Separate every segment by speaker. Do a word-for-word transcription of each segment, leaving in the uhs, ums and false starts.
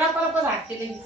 Speaker 1: रपारप झाडते लगेच.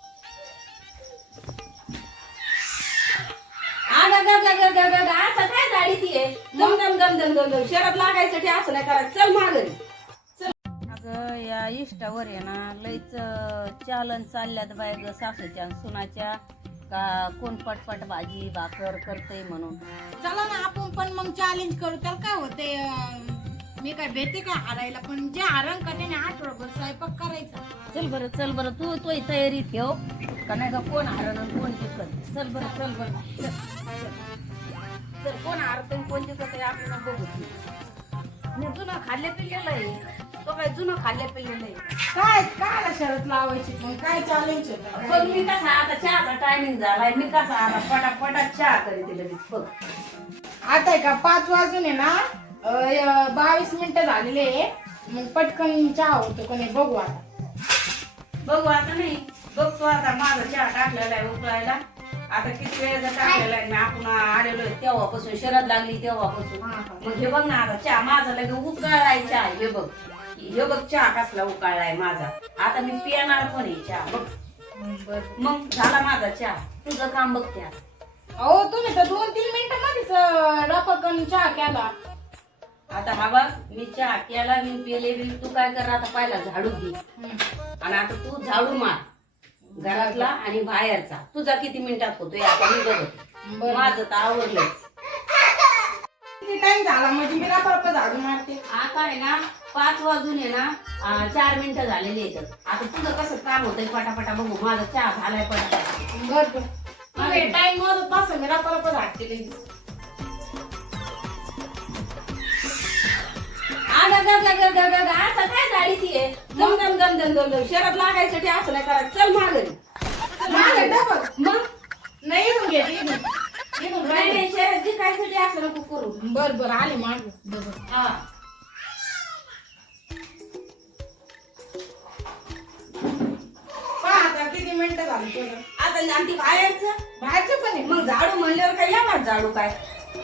Speaker 2: अगं ग ग ग ग ग ग, असं काय झाडी ती आहे? दम दम दम दम दम दम शहरात लागायसाठी असं नाही करायचं. चल माघारी चल. अगं या इष्टावर आहे ना लईच चालन चालल्यात बाय ग सासूच्या आणि सुनाच्या का कोण पटपट भाजी भाकर करतय म्हणून.
Speaker 1: चला ना आपण पण मग चॅलेंज करू. तर काय होते, मी काय भेटे का हारायला, पण जे हारण का त्याने आठवडाभर स्वयंपाक करायचा.
Speaker 2: चल बरं चल बरं तू तो तयारी ठेव का नाही का कोण हारण आणि कोण जिंकत. चल बरं चल बरं चल चल. चल कोण हारत आणि कोण जिंकत आहे आपल्याला बघू. मी जुनं खाल्ल्या पिल्लेलं आहे तो काय जुनं खाल्ल्या पिल्लेलं आहे.
Speaker 1: काय काय शरत लावायची मग काय चॅलेंज होतं.
Speaker 2: बघ मी कसा आता चहाचा टायमिंग झालाय. मी कसा आता पटापटात चहा करीत लगेच बघ.
Speaker 1: आता आहे का पाच वाजून आहे ना अं, बावीस मिनिटं झालेले आहे. मग पटकन चहा होतो कोणी बघू आता.
Speaker 2: बघू आता नाही बघतो आता माझा चहा टाकलेला आहे उकळायला. आता किती वेळेचा टाकलेला आहे मी आपण आलेलो आहे तेव्हापासून शरद लागली तेव्हापासून. मग हे बघ ना आता चहा माझा लगे उकळाय चहा. हे बघ हे बघ चहा कसला उकळलाय माझा. आता मी पिणार पण आहे चहा बघ. मग झाला माझा चहा. तुझं काम बघते आता.
Speaker 1: अहो तुम्ही तर दोन तीन मिनिटं मध्येच रपकन चहा केला.
Speaker 2: आता हा बघ मी चहा केला मी पेले बी. तू काय कर आता पहिला झाडू घे आणि आता तू झाडू मार घरातला आणि बाहेरचा. तुझा किती मिनिटात होतोय आता मी बघत. माझं तर आवडलंच.
Speaker 1: किती टाइम झाला म्हणजे मी रपरप झाडू मारते.
Speaker 2: आता आहे ना पाच वाजून आहे ना अं, चार मिनिटं झालेली आहेत. आता तुझं कसं काम होतंय पटापटा बघू. माझा चहा झालाय पटापटा.
Speaker 1: बर बर टाइम वाजत बस मी रपरप झाडते लगेच.
Speaker 2: अगं ग ग ग ग ग ग, असं काय झाडी ती आहे? दम दम दम दम दम दम शहरात लागायसाठी असं नाही करायचं. चल माघारी.
Speaker 1: मागे डबल
Speaker 2: मग
Speaker 1: नाही येऊन घे येऊन येऊन
Speaker 2: नाही नाही शहरात जिंकायसाठी असं नको करू.
Speaker 1: बर बर आले मागे बरोबर.
Speaker 2: हा
Speaker 1: पहा आता किती मिनिटं झाली तुझं.
Speaker 2: आता आणि ती बाहेरचं
Speaker 1: बाहेरचं पण आहे.
Speaker 2: मग झाडू म्हणल्यावर काय या वाट झाडू काय.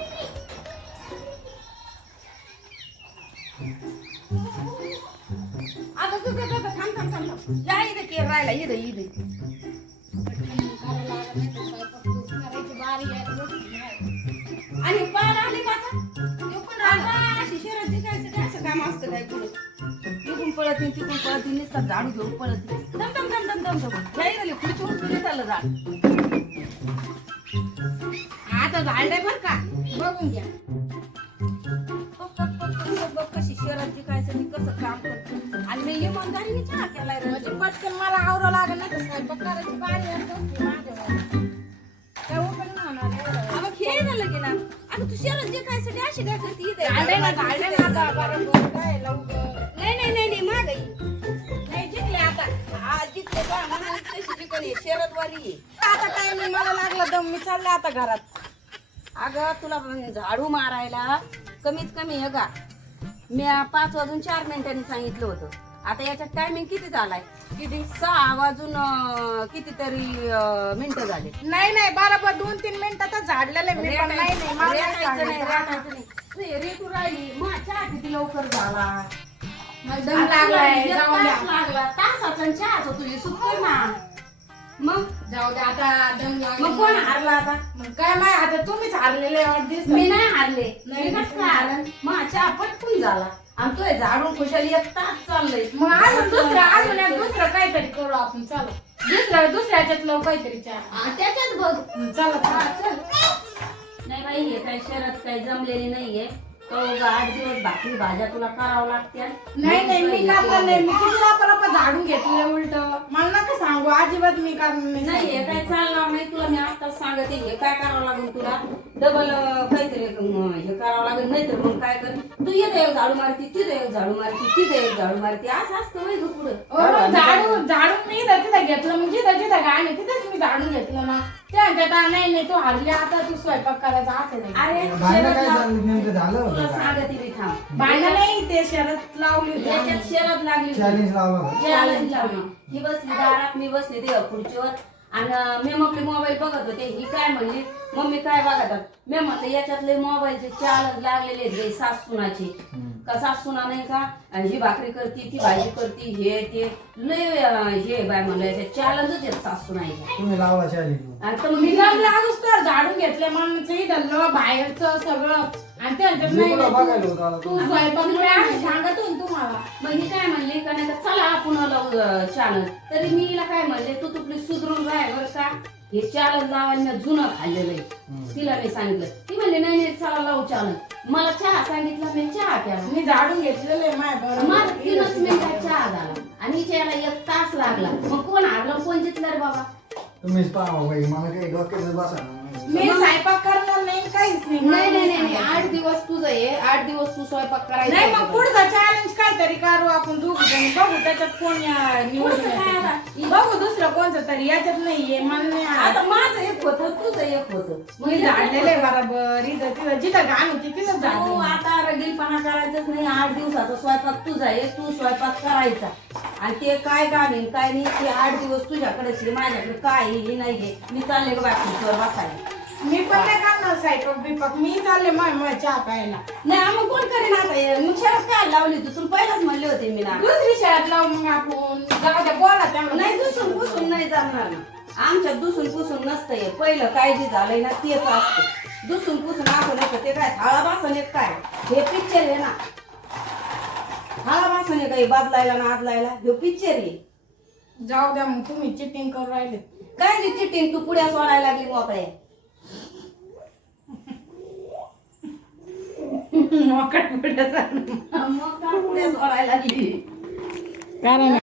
Speaker 2: आता तू थांब थांब थांब थांब. या इथे केर राहिला इथे इथे. आणि पार आली माझा तो पण राहिला. अशी शहरात जिंकायसाठी असं काम असतं काय पुढे. तिकून पळत नाही तिकून पळत नाही नुसतं झाडू घेऊन पळत नाही. दम दम दम दम दम दम या इथे खुर्ची उचलून चाललं झाड.
Speaker 1: आता झाडे बर का बघून घ्या.
Speaker 2: बघ कशी शहरात जिंकायसाठी कसं काम करतो. आणि मी इमानदारीने चहा केलाय रे.
Speaker 1: म्हणजे पटकन मला आवरावं लागेल ना. स्वयंपाक करायची बारी असते माझ्यावर. काय उपयोग नाही होणार एवढं.
Speaker 2: अगं खेळ झालं की ना. अगं तू शहरात जिंकायसाठी अशी काय करते इथे.
Speaker 1: झाडे ना झाडे ना आता बरोबर काय लवकर.
Speaker 2: नाही नाही नाही नाही मागे
Speaker 1: नाही जिंकले आता.
Speaker 2: हा जिंकले बा म्हणून तशी जिंकली शहरात वाली आहे.
Speaker 1: आता टाइम मला लागला दम मी चालले आता घरात.
Speaker 2: अगं तुला झाडू मारायला कमीत कमी आहे का मी पाच वाजून चार मिनिटांनी सांगितलं होतं. आता याच्यात टायमिंग किती झालाय किती सहा वाजून अं, कितीतरी मिनिटं झाले.
Speaker 1: नाही नाही बरोबर दोन तीन मिनिटातच झाडलेलं आहे मी पण. नाही नाही मला नाही
Speaker 2: रेटायचं नाही
Speaker 1: सांगितलं.
Speaker 2: रेटायचं नाही. तू रेटू राहिली माझ्या किती लवकर झाला.
Speaker 1: मला दम लागलाय
Speaker 2: एक
Speaker 1: जाऊ द्या.
Speaker 2: तास लागला तासाचा चहा होतो तुझी सुटतोय ना. मग
Speaker 1: जाऊ द्या आता दम
Speaker 2: मग कोण
Speaker 1: लागला.
Speaker 2: हारला आता.
Speaker 1: मग काय माय आता तुम्हीच हारलेले वाटदिवस.
Speaker 2: मी नाही हारले.
Speaker 1: नाही,
Speaker 2: मी कसं काय हारन. माझ्या पटकून झाला आणि तो झाडून खुशाली एक तास चाललंय.
Speaker 1: मग अजून दुसरं अजून एक दुसरं काहीतरी करू आपण. चला दुसऱ्या दुसऱ्याच्यातलं काहीतरी चहा.
Speaker 2: आ, त्याच्यात बघ
Speaker 1: चला
Speaker 2: हा,
Speaker 1: चला.
Speaker 2: चल. नाही बाई हे काही शहरात काही जमलेली नाहीये. तो आठ दिवस भाकरी भाज्या तुला करावं लागत्या.
Speaker 1: नाही नाही मी करणार नाही. मी किती वापरप झाडून घेतले उलट. मला नका सांगू अजिबात मी करणार
Speaker 2: नाही हे काय चालणार नाही तुला. मी आताच सांगते हे काय करावं लागेल तुला डबल काहीतरी अं, हे करावं लागेल. नाही तर मग काय कर तू येते एक झाडू मारती तिथे एक झाडू मारती तिथे एक झाडू मारती असं असतं वय ग पुढं.
Speaker 1: अहो, झाडू झाडून मी इथं तिथं घेतलं मग जिथं जिथं काय नाही तिथेच मी झाडून घेतलं ना. त्या म्हणतात नाही नाही तू हरली आता तू स्वयंपाक करायचा आता नाही.
Speaker 2: अरे
Speaker 3: भांडण काय
Speaker 2: शहरात
Speaker 3: झालं नेमकं झालं
Speaker 2: तुला
Speaker 3: होतं का?
Speaker 2: सांगते मी थांब.
Speaker 1: भांडण नाही ते शरत लावली होती.
Speaker 2: याच्यात शहरात लागली होती.
Speaker 3: चॅलेंज लावलं होतं.
Speaker 2: चॅलेंज लावली. ही बसली दारात मी बसली ते खुर्चीवर आणि मी मग मोबाईल बघत होते ही काय म्हणली मम्मी काय बघतात मी म्हटलं याच्यातले मोबाईलचे चार्ज लागलेले आहेत सासूनाचे का सासूना नाही का ही भाकरी करती ती भाजी करती हे ते लय अं, हे बाय म्हणलं याच्यात चॅलेंजच आहेत सासूनाचे
Speaker 3: तुम्ही लावला चालेल
Speaker 2: आणि तर मग
Speaker 1: मी
Speaker 2: मी
Speaker 1: लांब लागूच तर झाडून घेतलं माणसंही धरलं बाहेरचं सगळं आणि ते म्हणतात,
Speaker 3: मी
Speaker 1: नाही
Speaker 3: तुला
Speaker 1: नाही,
Speaker 3: बघायला
Speaker 1: तू-
Speaker 3: होतो आता.
Speaker 1: तू स्वयंपाक आम्ही सांगत होतो ना तुम्हाला.
Speaker 2: मग ही काय म्हणली का नाही का चला आपण लावू चॅलेंज तरी मी हिला काय म्हणले तू तुपली सुधरून राह बरं का हे चॅलेंज लावायला मी जुनं खाल्लेलं आहे तिला मी सांगितलं ती म्हणली नाही नाही चला लावू चॅलेंज मला चहा सांगितलं मी चहा केला
Speaker 1: मी झाडून घेतलेलं आहे माझ्या
Speaker 2: माझा तीनच मिनिटात चहा झाला आणि हिच्या याला एक तास लागला मग कोण हारलं कोण जिंकलं रे बाबा
Speaker 3: तुम्हीच पाहा बाई मला काही डोक्यात बसा
Speaker 1: मी स्वयंपाक करणार नाही काहीच नाही
Speaker 2: नाही नाही नाही
Speaker 1: मला
Speaker 2: आठ दिवस तुझं आहे आठ दिवस तू स्वयंपाक करायचा
Speaker 1: नाही मग पुढचा चॅलेंज काहीतरी करू आपण दोघ जण बघू त्याच्यात कोण अं, निवडून
Speaker 2: पुढचं काय
Speaker 1: येतं.
Speaker 2: आता?
Speaker 1: बघू दुसरं कोणतं तरी याच्यात नाहीये मला नाही
Speaker 2: आता
Speaker 1: आवडत.
Speaker 2: माझं एक होतं तुझं एक होतं
Speaker 1: मी झाडलेलं आहे बरोबर इथं तिथं जिथं घाण होती तिथं
Speaker 2: तू
Speaker 1: झाडलं
Speaker 2: आता रगीलपणा करायचंच नाही आठ दिवसाचा स्वयंपाक तुझा आहे तू स्वयंपाक करायचा आणि ते काय काम आहे काय नाही ते आठ दिवस तुझ्याकडेच आहे, माझ्याकडे काय आहे, हे नाही आहे. मी चालले का बाकीवर बसायला
Speaker 1: मी पण नाही करणार स्वयंपाक बिपाक मी चालले मग मग चहा प्यायला
Speaker 2: नाही मग कोण करेन आता हे? मग शरद काय लावली तू तुला पहिलाच म्हणले होते मी ना
Speaker 1: दुसरी शाळेत लावू मग आपण जाऊ द्या बोला त्यांना
Speaker 2: नाही दुसून पुसून नाही जमणार ना आमच्यात दुसून पुसून नसतंय पहिलं काय जे झालंय ना तेच असतं दुसून पुसून असं नसतं ते काय थाळा बासन एक काय हे पिक्चर आहे ना थाळा बासन आहे काही बदलायला ना आदलायला हे पिक्चर आहे
Speaker 1: जाऊ द्या मग तुम्ही चिटिंग करून राहिले
Speaker 2: काय जी चिटिंग तू पुढ्या सोडायला लागली मोकळ्या
Speaker 1: मोकट पुढे
Speaker 2: मग का पुढ्या सोडायला लागली
Speaker 1: कारण